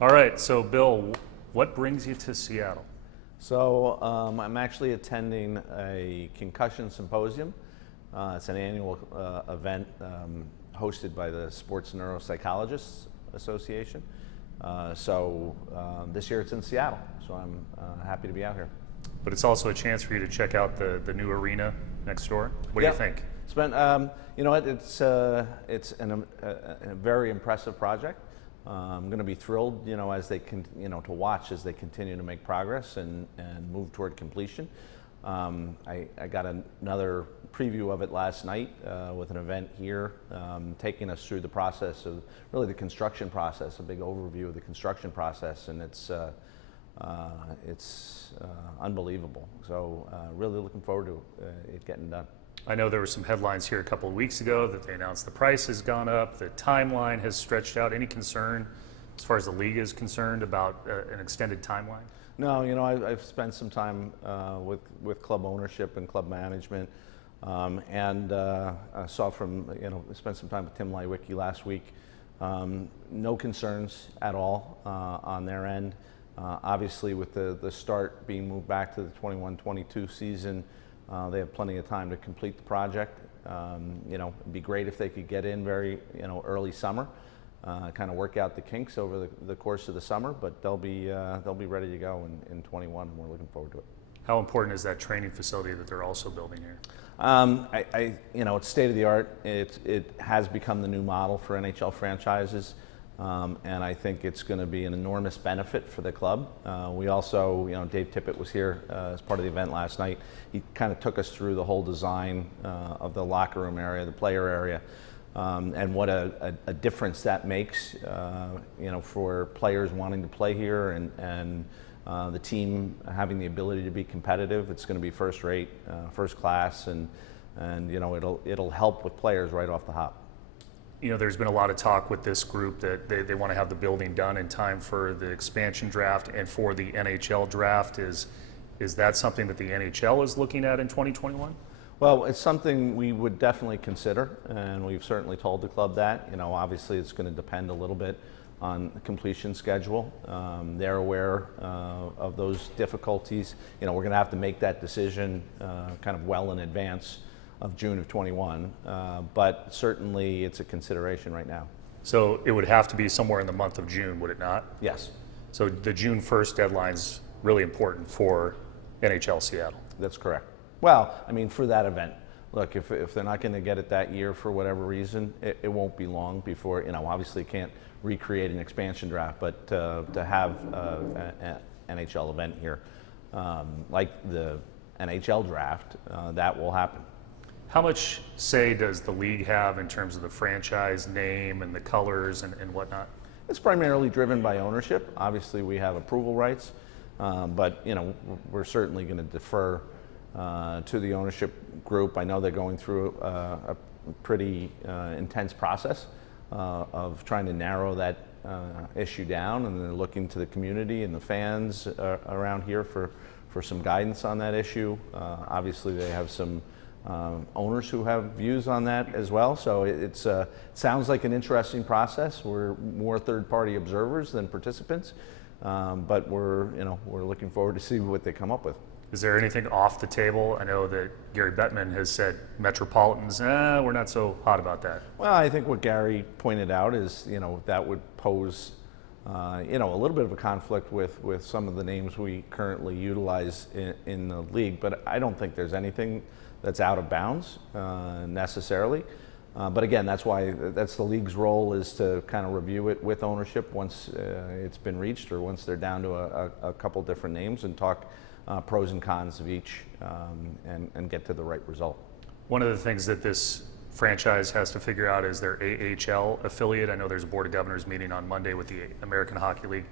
All right, so Bill, what brings you to Seattle? So I'm actually attending a concussion symposium. It's an annual event hosted by the Sports Neuropsychologists Association. This year it's in Seattle, so I'm happy to be out here. But it's also a chance for you to check out the new arena next door. What do you think? It's been, you know what, it's a very impressive project. I'm going to be thrilled, as they to watch as they continue to make progress and move toward completion. I got another preview of it last night with an event here, taking us through the process of really the construction process, a big overview of the construction process, and it's unbelievable. So really looking forward to it getting done. I know there were some headlines here a couple of weeks ago that they announced the price has gone up, the timeline has stretched out. Any concern as far as the league is concerned about an extended timeline? No, I've spent some time with club ownership and club management, and I saw spent some time with Tim Lywicki last week. No concerns at all on their end. Obviously, with the start being moved back to the 21-22 season, they have plenty of time to complete the project. It'd be great if they could get in very, early summer, kind of work out the kinks over the course of the summer. But they'll be ready to go in 21, and we're looking forward to it. How important is that training facility that they're also building here? It's state of the art. It has become the new model for NHL franchises. And I think it's going to be an enormous benefit for the club. We also, Dave Tippett was here as part of the event last night. He kind of took us through the whole design of the locker room area, the player area, and what a difference that makes, for players wanting to play here and the team having the ability to be competitive. It's going to be first rate, first class, and it'll help with players right off the hop. There's been a lot of talk with this group that they want to have the building done in time for the expansion draft and for the NHL draft. Is that something that the NHL is looking at in 2021? Well, it's something we would definitely consider, and we've certainly told the club that. Obviously it's going to depend a little bit on the completion schedule. They're aware of those difficulties. We're going to have to make that decision kind of well in advance of June of 21, but certainly it's a consideration right now. So it would have to be somewhere in the month of June, would it not? Yes. So the June 1st deadline's really important for NHL Seattle. That's correct. Well, for that event. Look, if they're not going to get it that year for whatever reason, it won't be long before, obviously can't recreate an expansion draft, but to have an NHL event here, like the NHL draft, that will happen. How much say does the league have in terms of the franchise name and the colors and whatnot? It's primarily driven by ownership. Obviously, we have approval rights, but we're certainly going to defer to the ownership group. I know they're going through a pretty intense process of trying to narrow that issue down, and they're looking to the community and the fans around here for some guidance on that issue. Obviously, they have some owners who have views on that as well. So it sounds like an interesting process. We're more third-party observers than participants, but we're looking forward to see what they come up with. Is there anything off the table? I know that Gary Bettman has said Metropolitans, we're not so hot about that. Well, I think what Gary pointed out is, that would pose, a little bit of a conflict with some of the names we currently utilize in the league, but I don't think there's anything that's out of bounds necessarily. But again, that's the league's role, is to kind of review it with ownership once it's been reached, or once they're down to a couple different names, and talk pros and cons of each and get to the right result. One of the things that this franchise has to figure out is their AHL affiliate. I know there's a Board of Governors meeting on Monday with the American Hockey League.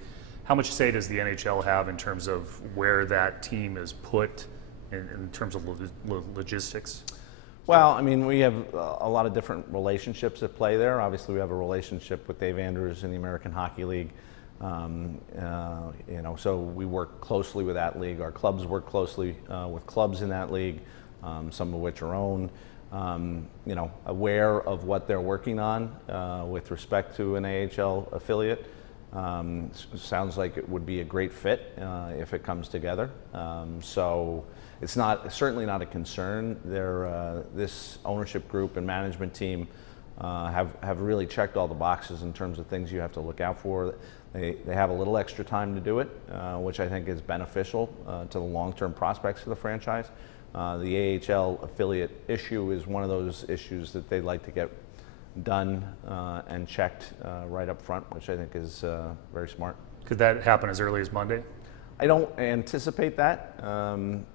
How much say does the NHL have in terms of where that team is put in terms of logistics? Well, we have a lot of different relationships at play there. Obviously, we have a relationship with Dave Andrews in the American Hockey League. So we work closely with that league. Our clubs work closely with clubs in that league, some of which are owned. Aware of what they're working on with respect to an AHL affiliate. Sounds like it would be a great fit if it comes together. So it's certainly not a concern. This ownership group and management team have really checked all the boxes in terms of things you have to look out for. They have a little extra time to do it, which I think is beneficial to the long-term prospects of the franchise. The AHL affiliate issue is one of those issues that they'd like to get done and checked right up front, which I think is very smart. Could that happen as early as Monday? I don't anticipate that. As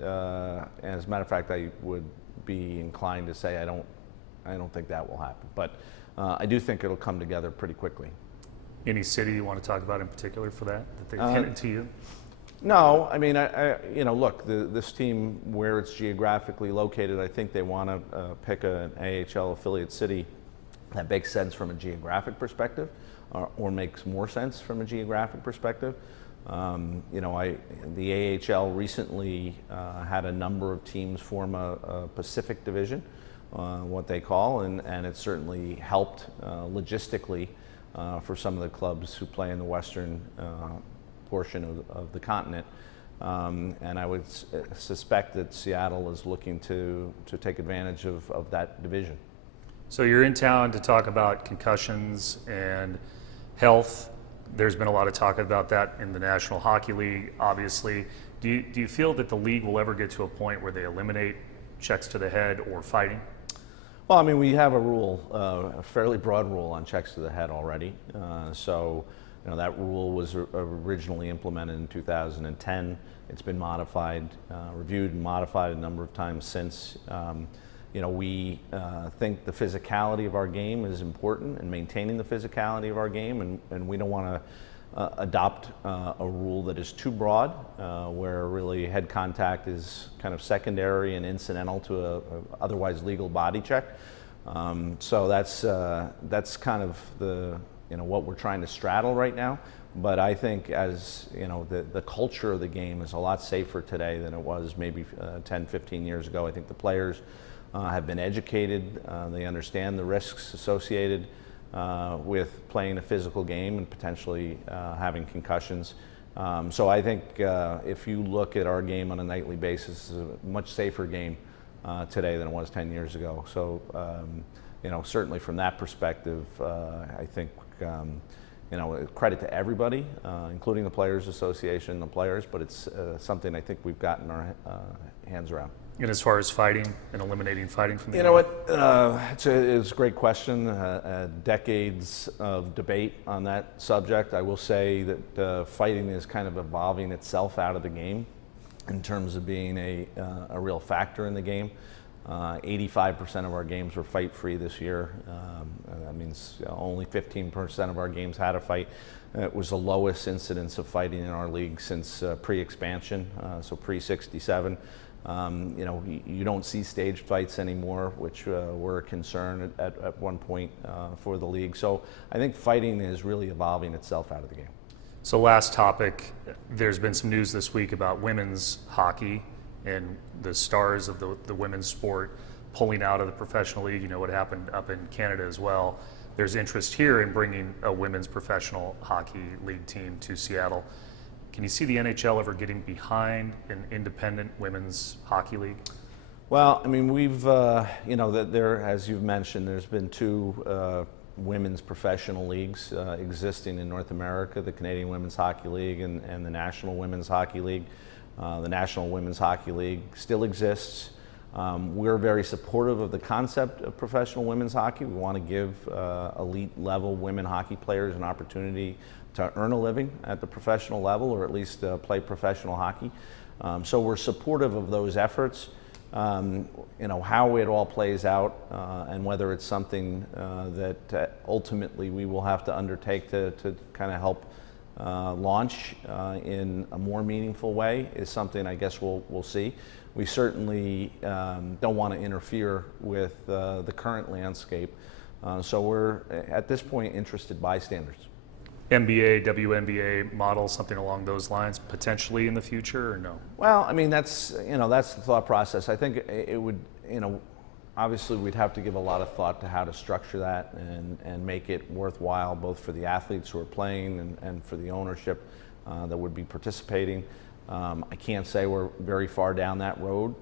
a matter of fact, I would be inclined to say I don't think that will happen. But I do think it'll come together pretty quickly. Any city you want to talk about in particular for that they've handed to you? No, I mean, look, this team, where it's geographically located, I think they want to pick an AHL affiliate city that makes sense from a geographic perspective, or makes more sense from a geographic perspective. The AHL recently had a number of teams form a Pacific division, what they call, and it certainly helped logistically for some of the clubs who play in the western portion of the continent. And I would suspect that Seattle is looking to take advantage of that division. So you're in town to talk about concussions and health. There's been a lot of talk about that in the National Hockey League, obviously. Do you feel that the league will ever get to a point where they eliminate checks to the head or fighting? Well, I mean, we have a rule, a fairly broad rule on checks to the head already. That rule was originally implemented in 2010. It's been modified, reviewed and modified a number of times since. We think the physicality of our game is important, and maintaining the physicality of our game, and we don't want to adopt a rule that is too broad, where really head contact is kind of secondary and incidental to a otherwise legal body check. So that's kind of what we're trying to straddle right now. But I think the culture of the game is a lot safer today than it was maybe 10, 15 years ago. I think the players have been educated. They understand the risks associated with playing a physical game and potentially having concussions. So I think if you look at our game on a nightly basis, it's a much safer game today than it was 10 years ago. So certainly from that perspective, I think credit to everybody, including the Players Association and the players, but it's something I think we've gotten our hands around. And as far as fighting and eliminating fighting from the game? It's a great question. Decades of debate on that subject. I will say that fighting is kind of evolving itself out of the game in terms of being a real factor in the game. 85% of our games were fight-free this year. That means only 15% of our games had a fight. It was the lowest incidence of fighting in our league since pre-expansion, so pre-67. You don't see staged fights anymore, which were a concern at one point for the league. So I think fighting is really evolving itself out of the game. So last topic, there's been some news this week about women's hockey and the stars of the women's sport pulling out of the professional league. You know what happened up in Canada as well. There's interest here in bringing a women's professional hockey league team to Seattle. Can you see the NHL ever getting behind an independent women's hockey league? Well, I mean, we've, as you've mentioned, there's been two women's professional leagues existing in North America, the Canadian Women's Hockey League and the National Women's Hockey League. The National Women's Hockey League still exists. We're very supportive of the concept of professional women's hockey. We want to give elite level women hockey players an opportunity to earn a living at the professional level, or at least play professional hockey. So we're supportive of those efforts. How it all plays out and whether it's something that ultimately we will have to undertake to kind of help launch in a more meaningful way is something I guess we'll see. We certainly don't want to interfere with the current landscape. So we're, at this point, interested bystanders. NBA, WNBA model, something along those lines, potentially in the future, or no? Well, I mean, that's the thought process. I think it would, Obviously, we'd have to give a lot of thought to how to structure that and make it worthwhile both for the athletes who are playing and for the ownership that would be participating. I can't say we're very far down that road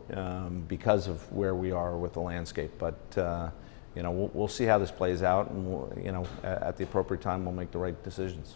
because of where we are with the landscape, but we'll see how this plays out, and at the appropriate time we'll make the right decisions.